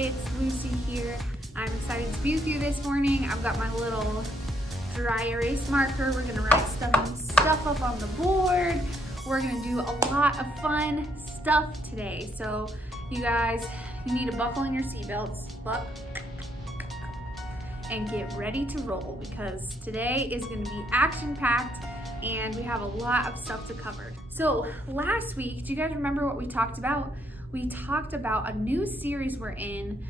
it's Lucy here. I'm excited to be with you this morning. I've got my little dry erase marker. We're gonna write some stuff up on the board. We're gonna do a lot of fun stuff today. So you guys, you need to buckle in your seatbelts, and get ready to roll because today is gonna be action-packed and we have a lot of stuff to cover. So last week, do you guys remember what we talked about? We talked about a new series we're in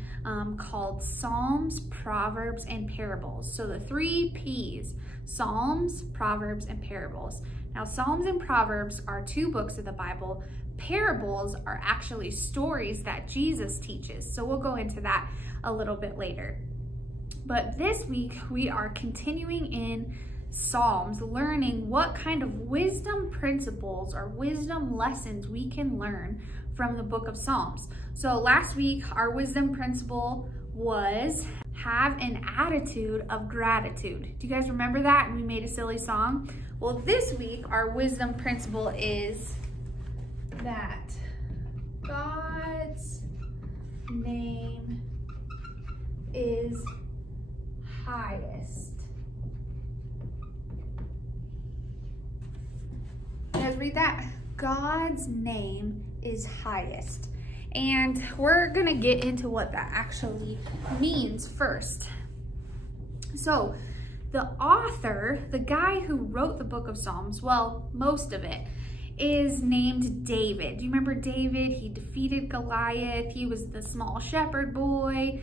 called Psalms, Proverbs, and Parables. So the 3 P's, Psalms, Proverbs, and Parables. Now, Psalms and Proverbs are 2 books of the Bible. Parables are actually stories that Jesus teaches. So we'll go into that a little bit later. But this week, we are continuing in Psalms, learning what kind of wisdom principles or wisdom lessons we can learn from the book of Psalms. So last week, our wisdom principle was have an attitude of gratitude. Do you guys remember that? And we made a silly song. Well, this week, our wisdom principle is that God's name is highest. You guys read that? God's name is highest. And we're gonna get into what that actually means first. So the author, the guy who wrote the book of Psalms, well, most of it, is named David. Do you remember David? He defeated Goliath. He was the small shepherd boy.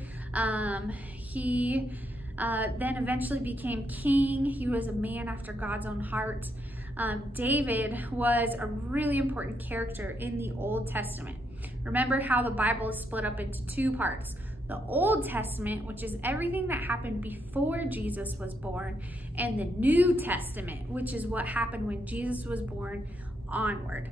He then eventually became king. He was a man after God's own heart. David was a really important character in the Old Testament. Remember how the Bible is split up into 2 parts. The Old Testament, which is everything that happened before Jesus was born, and the New Testament, which is what happened when Jesus was born onward.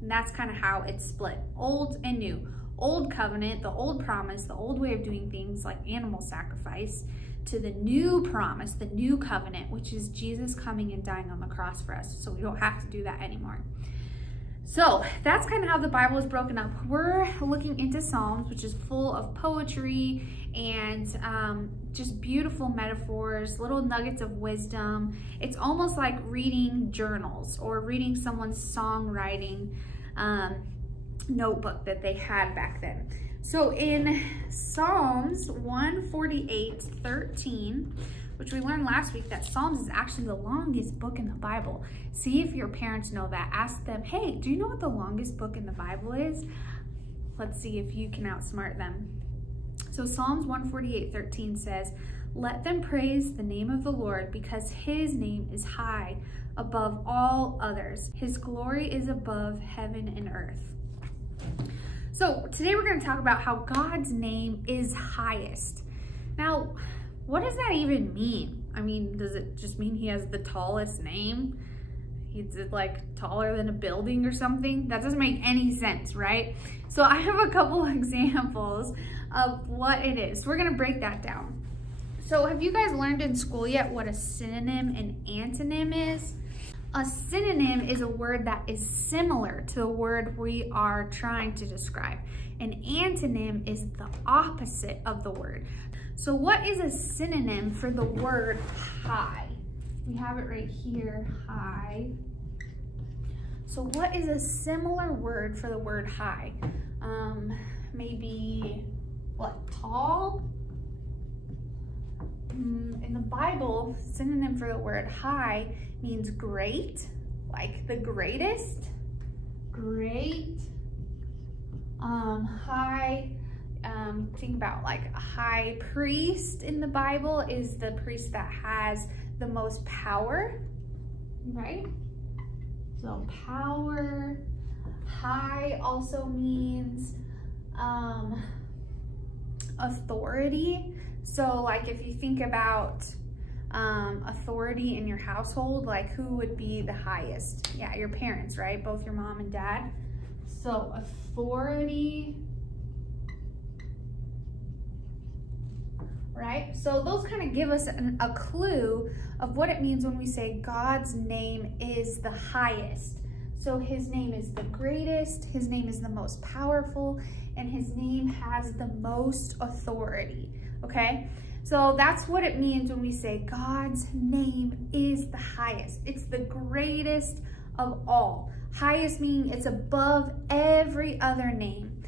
And that's kind of how it's split, old and new. Old covenant, the old promise, the old way of doing things like animal sacrifice, to the new promise, the new covenant, which is Jesus coming and dying on the cross for us, so we don't have to do that anymore. So that's kind of how the Bible is broken up. We're looking into Psalms, which is full of poetry and just beautiful metaphors, little nuggets of wisdom. It's almost like reading journals or reading someone's songwriting notebook that they had back then. So in Psalms 148:13, which we learned last week, that Psalms is actually the longest book in the Bible. See if your parents know that. Ask them, hey, do you know what the longest book in the Bible is? Let's see if you can outsmart them. So Psalms 148:13 says, let them praise the name of the Lord because his name is high above all others. His glory is above heaven and earth. So today we're going to talk about how God's name is highest. Now, what does that even mean? I mean, does it just mean he has the tallest name? He's like taller than a building or something? That doesn't make any sense, right? So I have a couple examples of what it is. We're going to break that down. So have you guys learned in school yet what a synonym and antonym is? A synonym is a word that is similar to the word we are trying to describe. An antonym is the opposite of the word. So what is a synonym for the word high? We have it right here, high. So what is a similar word for the word high? Maybe, what, tall? In the Bible, synonym for the word high means great, like the greatest, great, high. Think about like a high priest in the Bible is the priest that has the most power, right? So power. High also means authority. So like if you think about authority in your household, like who would be the highest? Yeah, your parents, right? Both your mom and dad. So authority, right? So those kind of give us a clue of what it means when we say God's name is the highest. So his name is the greatest, his name is the most powerful, and his name has the most authority, okay? So that's what it means when we say God's name is the highest. It's the greatest of all. Highest meaning it's above every other name.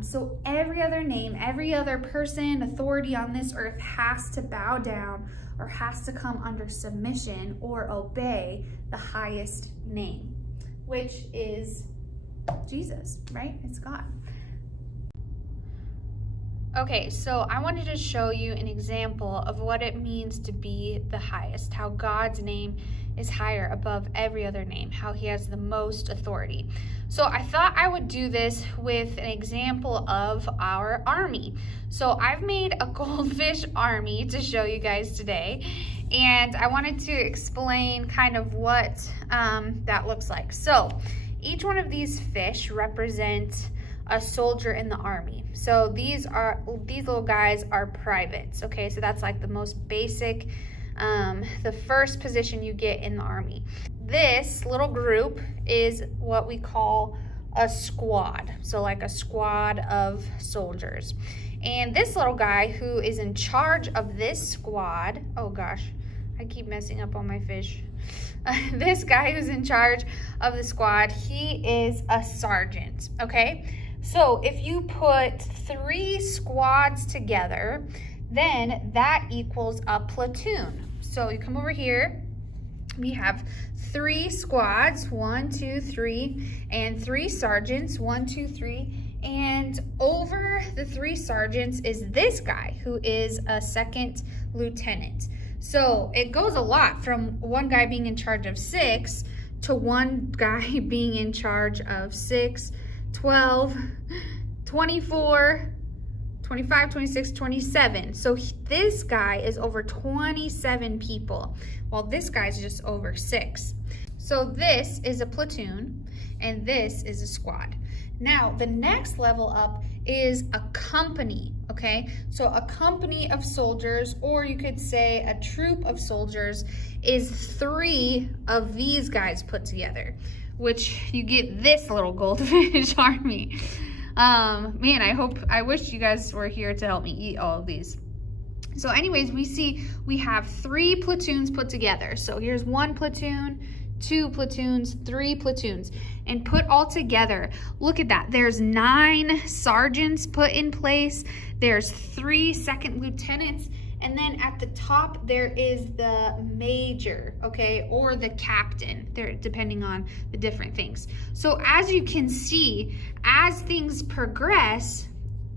So every other name, every other person, authority on this earth has to bow down or has to come under submission or obey the highest name, which is Jesus, right? It's God. Okay, so I wanted to show you an example of what it means to be the highest, how God's name is higher above every other name, how he has the most authority. So I thought I would do this with an example of our army. So I've made a goldfish army to show you guys today, and I wanted to explain kind of what that looks like. So each one of these fish represent a soldier in the army. So these little guys are privates, okay? So that's like the most basic, the first position you get in the army. This little group is what we call a squad. So like a squad of soldiers. And this little guy who is in charge of this squad, oh gosh, I keep messing up on my fish. This guy who's in charge of the squad, he is a sergeant, okay? So if you put 3 squads together, then that equals a platoon. So you come over here, we have 3 squads, 1, 2, 3, and 3 sergeants, 1, 2, 3. And over the 3 sergeants is this guy who is a 2nd lieutenant. So it goes a lot from one guy being in charge of 6 to one guy being in charge of 6, 12, 24, 25, 26, 27. So this guy is over 27 people, while this guy's just over 6. So this is a platoon, and this is a squad. Now, the next level up is a company, okay? So a company of soldiers, or you could say a troop of soldiers, is 3 of these guys put together, which you get this little goldfish army. Man, I wish you guys were here to help me eat all of these. So anyways, we have 3 platoons put together. So here's 1 platoon, 2 platoons, 3 platoons, and put all together. Look at that. There's 9 sergeants put in place. There's 3 second lieutenants. And then at the top, there is the major, okay, or the captain, depending on the different things. So as you can see, as things progress,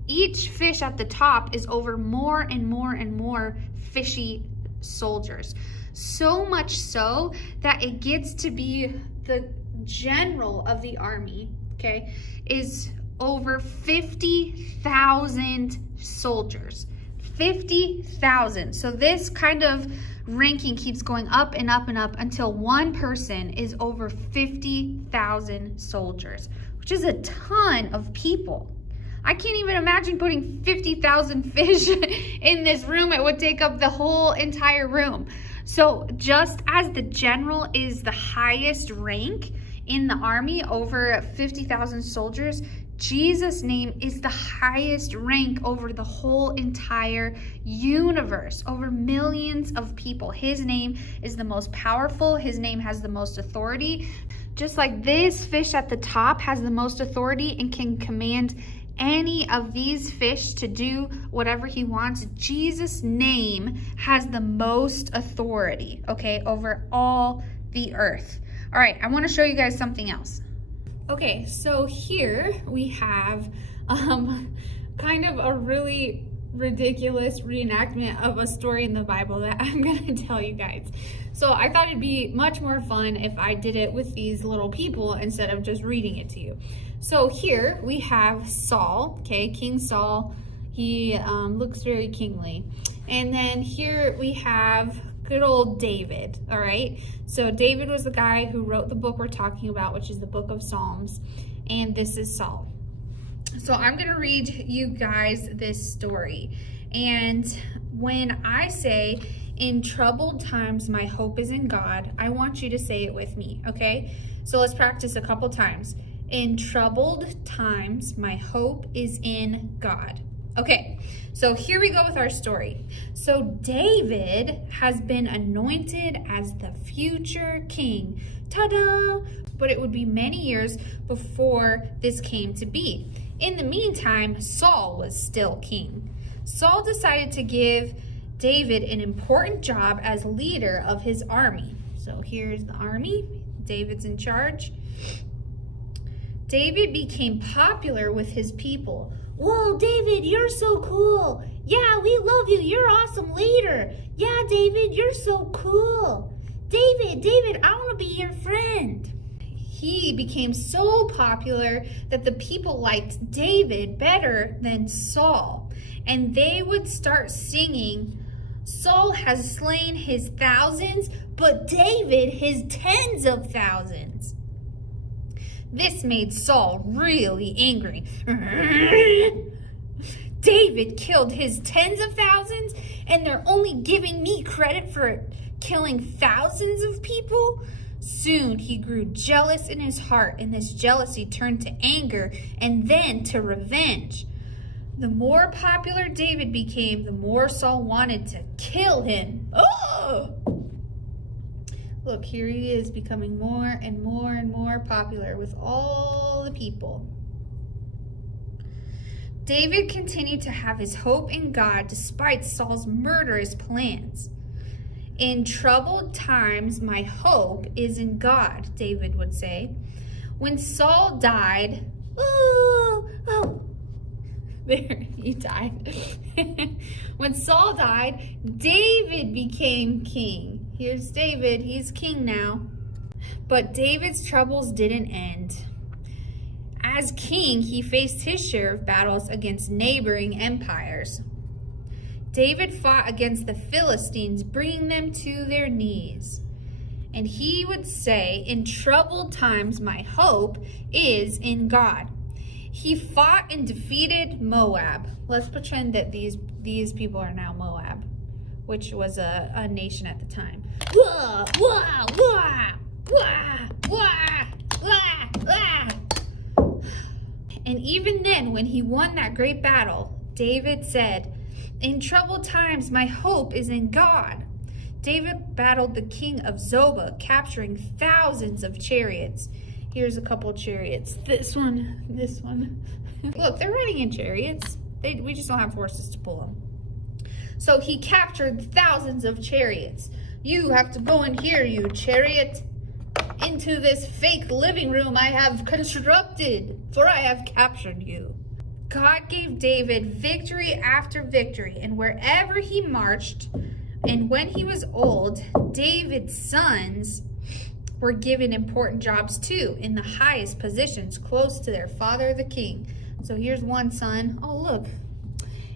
each fish at the top is over more and more and more fishy soldiers. So much so that it gets to be the general of the army, okay, is over 50,000 soldiers. 50,000. So this kind of ranking keeps going up and up and up until one person is over 50,000 soldiers, which is a ton of people. I can't even imagine putting 50,000 fish in this room. It would take up the whole entire room. So just as the general is the highest rank in the army, over 50,000 soldiers, Jesus' name is the highest rank over the whole entire universe, over millions of people. His name is the most powerful. His name has the most authority. Just like this fish at the top has the most authority and can command any of these fish to do whatever he wants, Jesus' name has the most authority, okay, over all the earth. All right, I want to show you guys something else. Okay, so here we have kind of a really ridiculous reenactment of a story in the Bible that I'm gonna tell you guys. So I thought it'd be much more fun if I did it with these little people instead of just reading it to you. So here we have Saul, okay, King Saul. He looks very kingly. And then here we have good old David, all right? So David was the guy who wrote the book we're talking about, which is the book of Psalms. And this is Saul. So I'm gonna read you guys this story. And when I say In troubled times, my hope is in God. I want you to say it with me, okay? So let's practice a couple times. In troubled times, my hope is in God. Okay, so here we go with our story. So David has been anointed as the future king. Ta-da! But it would be many years before this came to be. In the meantime, Saul was still king. Saul decided to give David an important job as leader of his army. So here's the army. David's in charge. David became popular with his people. Whoa, David, you're so cool. Yeah, we love you. You're an awesome leader. Yeah, David, you're so cool. David, I want to be your friend. He became so popular that the people liked David better than Saul. And they would start singing, Saul has slain his thousands, but David his tens of thousands. This made Saul really angry. David killed his tens of thousands, and they're only giving me credit for killing thousands of people? Soon he grew jealous in his heart, and this jealousy turned to anger and then to revenge. The more popular David became, the more Saul wanted to kill him. Oh! Look, here he is becoming more and more and more popular with all the people. David continued to have his hope in God despite Saul's murderous plans. In troubled times, my hope is in God, David would say. When Saul died, there, he died. When Saul died, David became king. Here's David, he's king now. But David's troubles didn't end. As king, he faced his share of battles against neighboring empires. David fought against the Philistines, bringing them to their knees. And he would say, in troubled times, my hope is in God. He fought and defeated Moab. Let's pretend that these people are now Moab, which was a nation at the time. Wah, wah, wah, wah, wah, wah, wah. And even then, when he won that great battle, David said, in troubled times, my hope is in God. David battled the king of Zobah, capturing thousands of chariots. Here's a couple chariots. This one. Look, they're riding in chariots. We just don't have horses to pull them. So he captured thousands of chariots. You have to go in here, you chariot, into this fake living room I have constructed, for I have captured you. God gave David victory after victory, and wherever he marched, and when he was old, David's sons were given important jobs too, in the highest positions, close to their father, the king. So here's one son. Oh, look.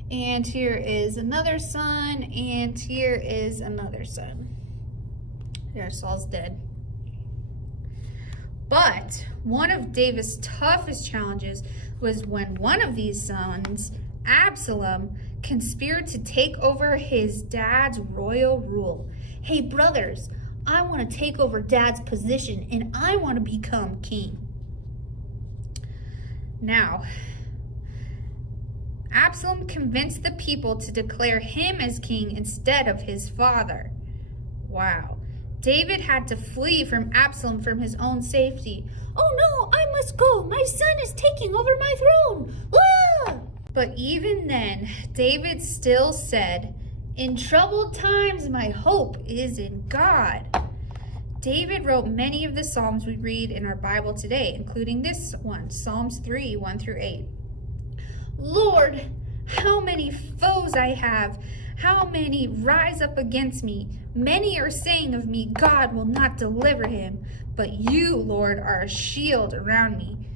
And here is another son, and here is another son. There, Saul's dead. But one of David's toughest challenges was when one of these sons, Absalom, conspired to take over his dad's royal rule. Hey, brothers, I want to take over dad's position, and I want to become king. Now, Absalom convinced the people to declare him as king instead of his father. Wow. David had to flee from Absalom from his own safety. Oh no, I must go. My son is taking over my throne. Ah! But even then, David still said, in troubled times, my hope is in God. David wrote many of the Psalms we read in our Bible today, including this one, Psalms 3, 1 through 8. Lord, how many foes I have. How many rise up against me? Many are saying of me, God will not deliver him. But you, Lord, are a shield around me.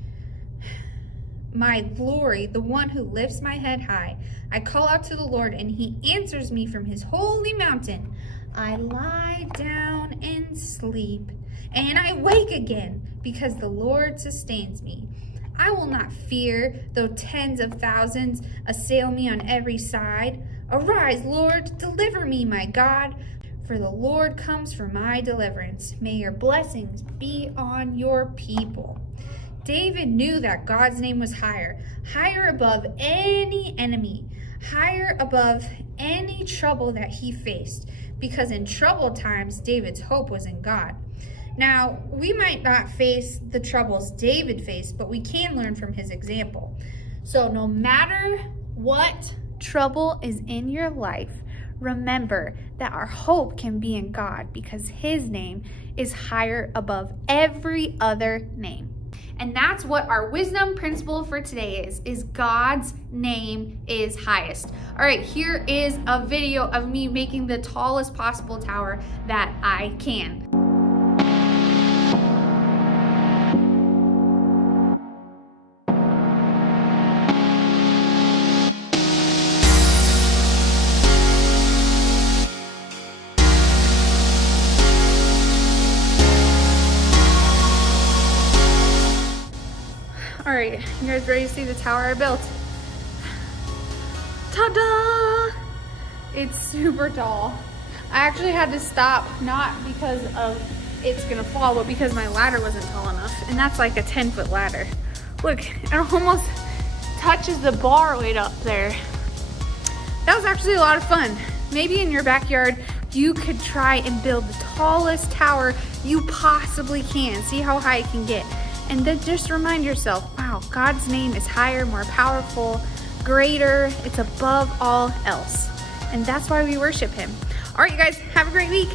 My glory, the one who lifts my head high. I call out to the Lord, and he answers me from his holy mountain. I lie down and sleep, and I wake again, because the Lord sustains me. I will not fear, though tens of thousands assail me on every side. Arise, Lord, deliver me, my God. for the Lord comes for my deliverance. May your blessings be on your people. David knew that God's name was higher above any enemy, higher above any trouble that he faced, because in troubled times, David's hope was in God. Now, we might not face the troubles David faced, but we can learn from his example. So no matter what trouble is in your life, remember that our hope can be in God because his name is higher above every other name. And that's what our wisdom principle for today is God's name is highest. All right, here is a video of me making the tallest possible tower that I can. All right, you guys ready to see the tower I built? Ta-da! It's super tall. I actually had to stop, not because of it's gonna fall, but because my ladder wasn't tall enough. And that's like a 10-foot ladder. Look, it almost touches the bar right up there. That was actually a lot of fun. Maybe in your backyard, you could try and build the tallest tower you possibly can. See how high it can get. And then just remind yourself, wow, God's name is higher, more powerful, greater. It's above all else. And that's why we worship him. All right, you guys, have a great week.